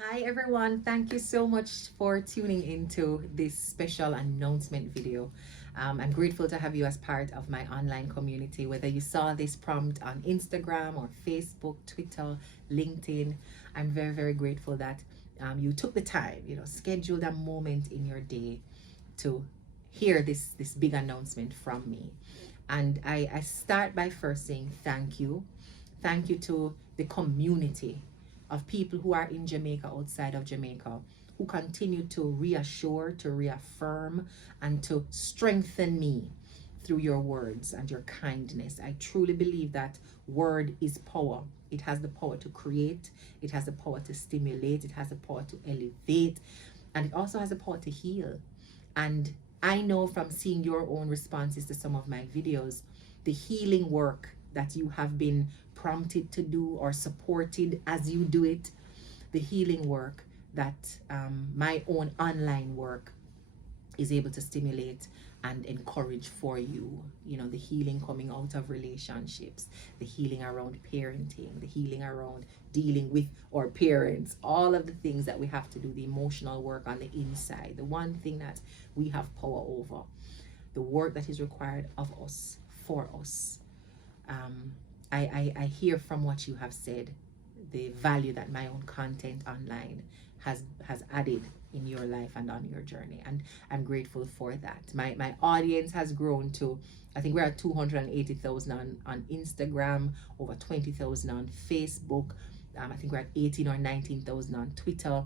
Hi everyone, thank you so much for tuning into this special announcement video. I'm grateful to have you as part of my online community. Whether you saw this prompt on Instagram or Facebook, Twitter, LinkedIn, I'm very, very grateful that you took the time, scheduled a moment in your day to hear this big announcement from me. And I start by first saying thank you. Thank you to the community of people who are in Jamaica, outside of Jamaica, who continue to reassure, to reaffirm, and to strengthen me through your words and your kindness. I truly believe that word is power. It has the power to create, it has the power to stimulate, it has the power to elevate, and it also has the power to heal. And I know from seeing your own responses to some of my videos, the healing work that you have been prompted to do or supported as you do it, the healing work that my own online work is able to stimulate and encourage for you. The healing coming out of relationships, the healing around parenting, the healing around dealing with our parents, all of the things that we have to do, the emotional work on the inside, the one thing that we have power over, the work that is required of us, for us. I hear from what you have said, the value that my own content online has added in your life and on your journey, and I'm grateful for that. My audience has grown to, I think we're at 280,000 on Instagram, over 20,000 on Facebook. I think we're at 18 or 19,000 on Twitter.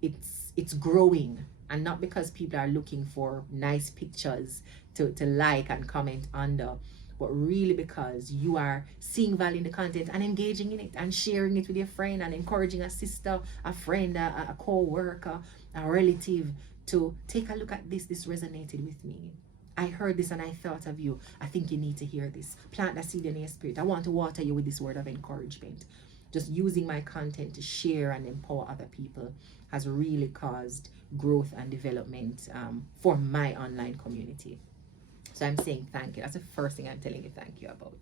It's growing, and not because people are looking for nice pictures to like and comment under, but really because you are seeing value in the content and engaging in it and sharing it with your friend and encouraging a sister, a friend, a co-worker, a relative to take a look at this. This resonated with me. I heard this and I thought of you. I think you need to hear this. Plant the seed in your spirit. I want to water you with this word of encouragement. Just using my content to share and empower other people has really caused growth and development for my online community. So I'm saying thank you. That's the first thing I'm telling you thank you about.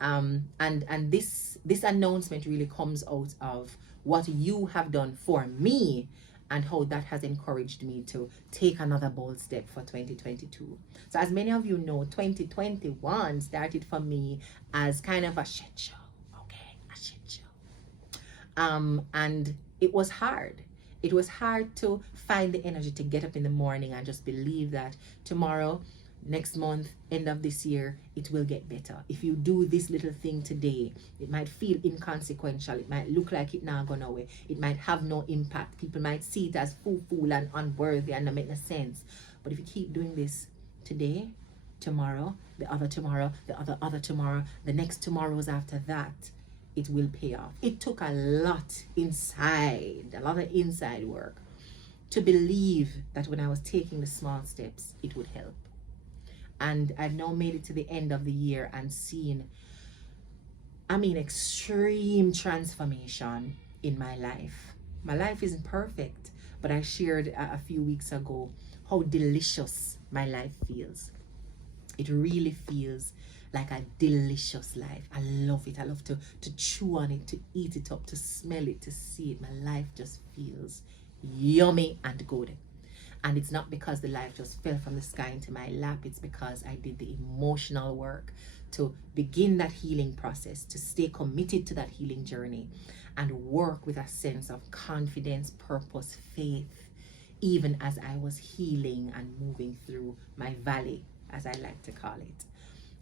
And this announcement really comes out of what you have done for me and how that has encouraged me to take another bold step for 2022. So as many of you know, 2021 started for me as kind of a shit show. Okay, a shit show. And it was hard. It was hard to find the energy to get up in the morning and just believe that tomorrow, next month, end of this year, it will get better. If you do this little thing today, it might feel inconsequential. It might look like it not gone away. It might have no impact. People might see it as fool and unworthy and not make no sense. But if you keep doing this today, tomorrow, the other tomorrow, the other tomorrow, the next tomorrows after that, it will pay off. It took a lot inside, a lot of inside work to believe that when I was taking the small steps, it would help. And I've now made it to the end of the year and seen, extreme transformation in my life. My life isn't perfect, but I shared a few weeks ago how delicious my life feels. It really feels like a delicious life. I love it. I love to chew on it, to eat it up, to smell it, to see it. My life just feels yummy and good. And it's not because the life just fell from the sky into my lap. It's because I did the emotional work to begin that healing process, to stay committed to that healing journey and work with a sense of confidence, purpose, faith, even as I was healing and moving through my valley, as I like to call it.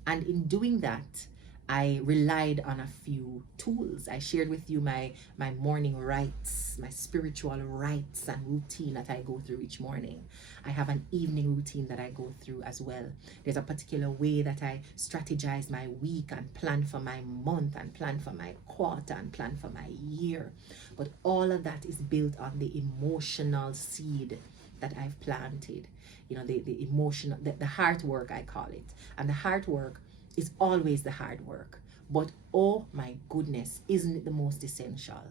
And in doing that, I relied on a few tools. I shared with you my morning rites, my spiritual rites and routine that I go through each morning. I have an evening routine that I go through as well. There's a particular way that I strategize my week and plan for my month and plan for my quarter and plan for my year. But all of that is built on the emotional seed that I've planted. The emotional, the heart work, I call it. And the heart work is always the hard work. But oh my goodness, isn't it the most essential?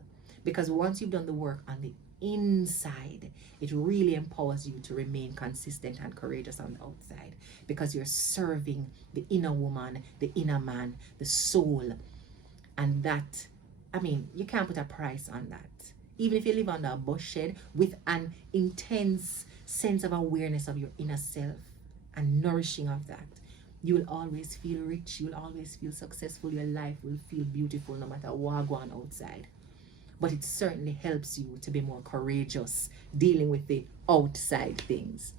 Because once you've done the work on the inside, it really empowers you to remain consistent and courageous on the outside, because you're serving the inner woman, the inner man, the soul. And that, you can't put a price on that. even if you live under a bush shed, with an intense sense of awareness of your inner self and nourishing of that, you will always feel rich, you will always feel successful, your life will feel beautiful no matter what going on outside. But it certainly helps you to be more courageous dealing with the outside things.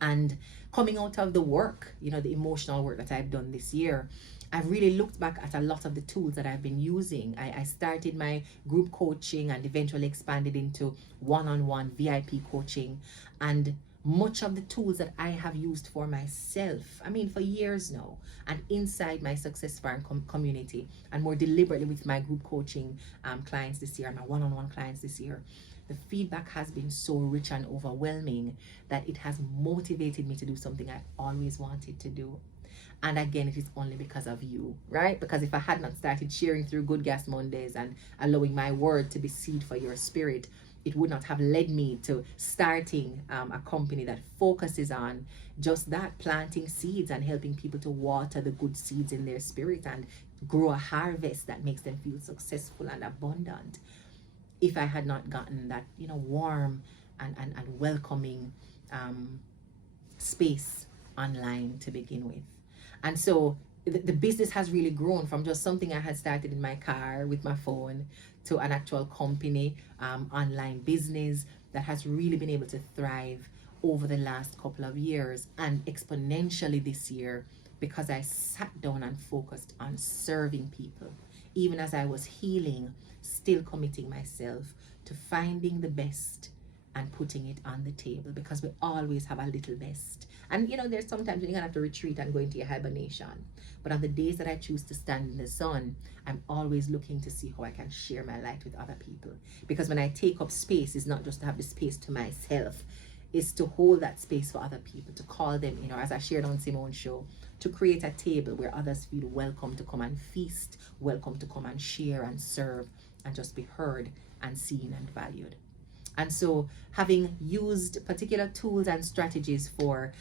And coming out of the work, the emotional work that I've done this year, I've really looked back at a lot of the tools that I've been using. I started my group coaching and eventually expanded into one-on-one VIP coaching. And much of the tools that I have used for myself, for years now, and inside my Success Farm community, and more deliberately with my group coaching clients this year, my one-on-one clients this year, the feedback has been so rich and overwhelming that it has motivated me to do something I always wanted to do. And again, it is only because of you, right? Because if I had not started sharing through Good Gas Mondays and allowing my word to be seed for your spirit, it would not have led me to starting a company that focuses on just that, planting seeds and helping people to water the good seeds in their spirit and grow a harvest that makes them feel successful and abundant. If I had not gotten that, warm and welcoming space online to begin with. And so the business has really grown from just something I had started in my car with my phone to an actual company, online business that has really been able to thrive over the last couple of years, and exponentially this year, because I sat down and focused on serving people. Even as I was healing, still committing myself to finding the best and putting it on the table, because we always have a little best. And there's sometimes you're gonna have to retreat and go into your hibernation. But on the days that I choose to stand in the sun, I'm always looking to see how I can share my light with other people. Because when I take up space, it's not just to have the space to myself, it's to hold that space for other people, to call them, as I shared on Simone's show, to create a table where others feel welcome to come and feast, welcome to come and share and serve and just be heard and seen and valued. And so, having used particular tools and strategies for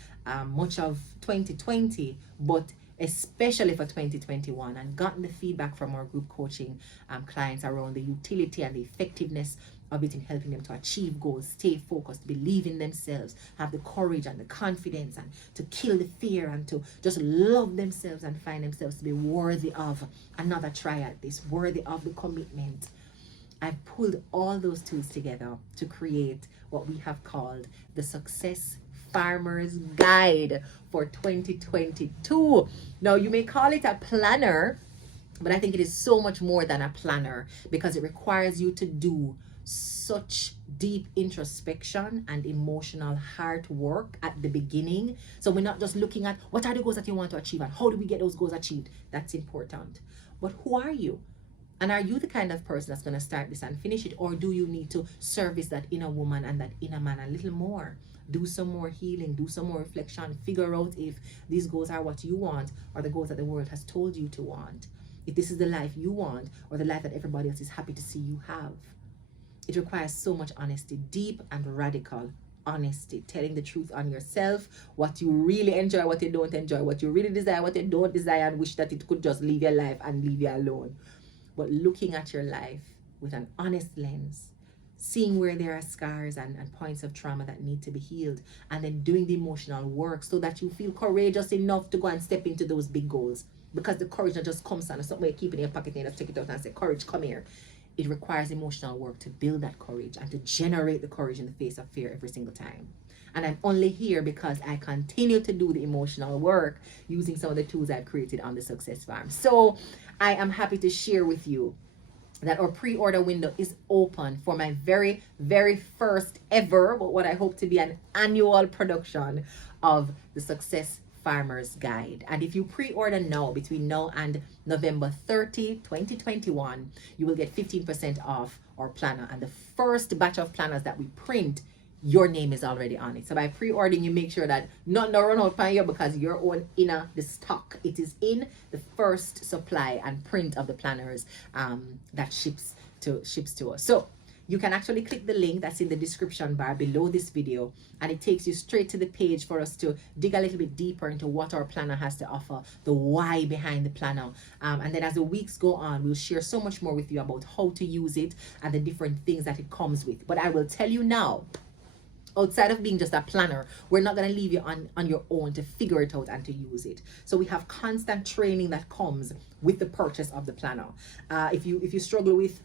much of 2020, but especially for 2021, and gotten the feedback from our group coaching clients around the utility and the effectiveness of it in helping them to achieve goals, stay focused, believe in themselves, have the courage and the confidence, and to kill the fear, and to just love themselves and find themselves to be worthy of another try at this, worthy of the commitment. I've pulled all those tools together to create what we have called the Success Farmer's Guide for 2022. Now, you may call it a planner, but I think it is so much more than a planner, because it requires you to do such deep introspection and emotional heart work at the beginning. So we're not just looking at what are the goals that you want to achieve and how do we get those goals achieved. That's important. But who are you? And are you the kind of person that's going to start this and finish it? Or do you need to service that inner woman and that inner man a little more? Do some more healing, do some more reflection, figure out if these goals are what you want or the goals that the world has told you to want. If this is the life you want or the life that everybody else is happy to see you have. It requires so much honesty, deep and radical honesty, telling the truth on yourself, what you really enjoy, what you don't enjoy, what you really desire, what you don't desire, and wish that it could just leave your life and leave you alone. But looking at your life with an honest lens, seeing where there are scars and points of trauma that need to be healed, and then doing the emotional work so that you feel courageous enough to go and step into those big goals. Because the courage that just comes and something you keep in your pocket and you just take it out and say, courage, come here. It requires emotional work to build that courage and to generate the courage in the face of fear every single time. And I'm only here because I continue to do the emotional work using some of the tools I've created on the Success Farm. So I am happy to share with you that our pre-order window is open for my very, very first ever, but what I hope to be an annual production of the Success Farmer's Guide. And if you pre-order now, between now and November 30, 2021, you will get 15% off our planner. And the first batch of planners that we print, your name is already on it. So by pre-ordering, you make sure that not run out on you because your own inner the stock. It is in the first supply and print of the planners that ships to us. So you can actually click the link that's in the description bar below this video, and it takes you straight to the page for us to dig a little bit deeper into what our planner has to offer, the why behind the planner. And then as the weeks go on, we'll share so much more with you about how to use it and the different things that it comes with. But I will tell you now, outside of being just a planner, we're not going to leave you on your own to figure it out and to use it. So we have constant training that comes with the purchase of the planner. If you struggle with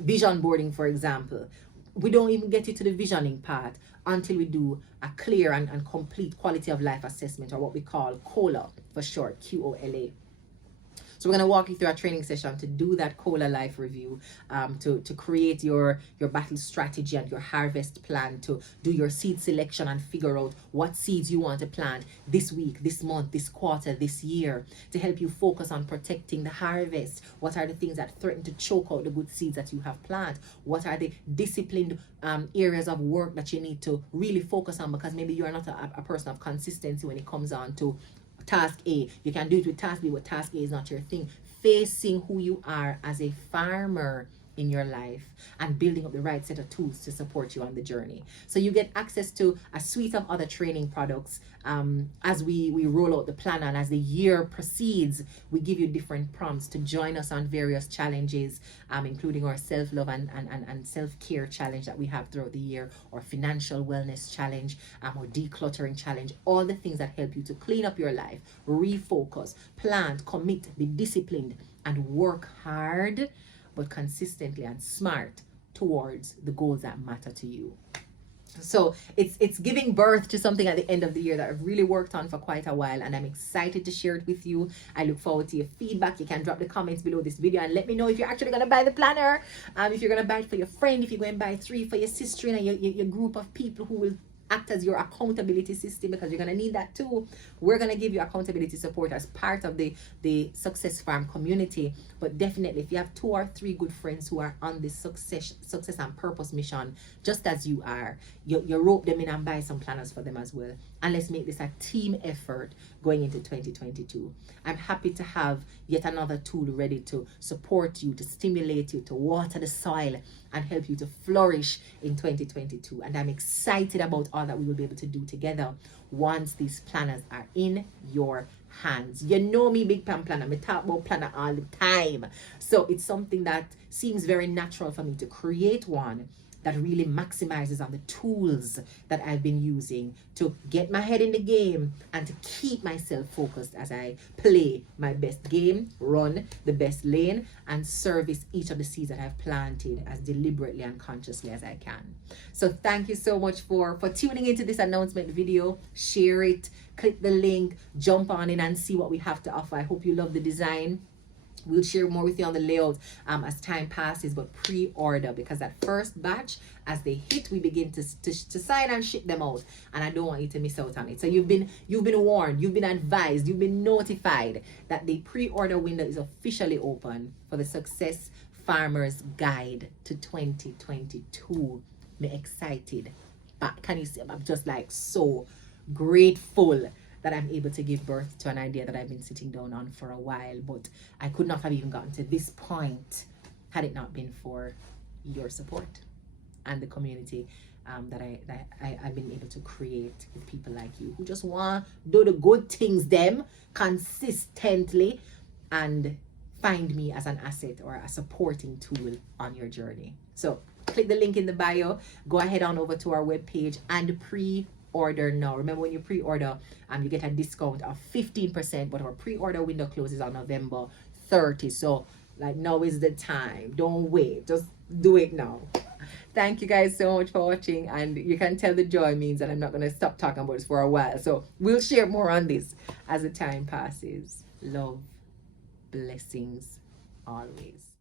vision boarding, for example, we don't even get you to the visioning part until we do a clear and complete quality of life assessment, or what we call COLA for short, QOLA. So we're going to walk you through a training session to do that COLA life review, to create your battle strategy and your harvest plan, to do your seed selection and figure out what seeds you want to plant this week, this month, this quarter, this year, to help you focus on protecting the harvest. What are the things that threaten to choke out the good seeds that you have planted? What are the disciplined areas of work that you need to really focus on, because maybe you're not a person of consistency when it comes on to task A. You can do it with task B, but task A is not your thing. Facing who you are as a farmer in your life and building up the right set of tools to support you on the journey. So you get access to a suite of other training products as we roll out the plan, and as the year proceeds, we give you different prompts to join us on various challenges, including our self-love and self-care challenge that we have throughout the year, or financial wellness challenge, or decluttering challenge, all the things that help you to clean up your life, refocus, plan, commit, be disciplined, and work hard but consistently and smart towards the goals that matter to you. So it's giving birth to something at the end of the year that I've really worked on for quite a while, and I'm excited to share it with you. I look forward to your feedback. You can drop the comments below this video and let me know if you're actually going to buy the planner, if you're going to buy it for your friend, if you're going to buy 3 for your sister and your group of people who will act as your accountability system, because you're going to need that too. We're going to give you accountability support as part of the Success Farm community. But definitely, if you have 2 or 3 good friends who are on this success and purpose mission just as you are, you rope them in and buy some planners for them as well, and let's make this a team effort going into 2022. I'm happy to have yet another tool ready to support you, to stimulate you, to water the soil and help you to flourish in 2022. And I'm excited about all that we will be able to do together once these planners are in your hands. You know me, Big Pan Planner. I talk about planner all the time. So it's something that seems very natural for me to create one that really maximizes on the tools that I've been using to get my head in the game and to keep myself focused as I play my best game, run the best lane, and service each of the seeds that I've planted as deliberately and consciously as I can. So thank you so much for tuning into this announcement video. Share it, click the link, jump on in and see what we have to offer. I hope you love the design. We'll share more with you on the layout as time passes, but pre-order, because that first batch, as they hit, we begin to sign and ship them out, and I don't want you to miss out on it. So you've been warned, you've been advised, you've been notified that the pre-order window is officially open for the Success Farmers Guide to 2022. I'm excited, but can you see, I'm just like so grateful that I'm able to give birth to an idea that I've been sitting down on for a while, but I could not have even gotten to this point had it not been for your support and the community that I've been able to create with people like you who just want to do the good things them consistently and find me as an asset or a supporting tool on your journey. So click the link in the bio, go ahead on over to our webpage and pre-order now. Remember, when you pre-order, you get a discount of 15%, but our pre-order window closes on November 30. So like, now is the time. Don't wait, just do it now. Thank you guys so much for watching, and you can tell the joy means that I'm not going to stop talking about this for a while, so we'll share more on this as the time passes. Love, blessings always.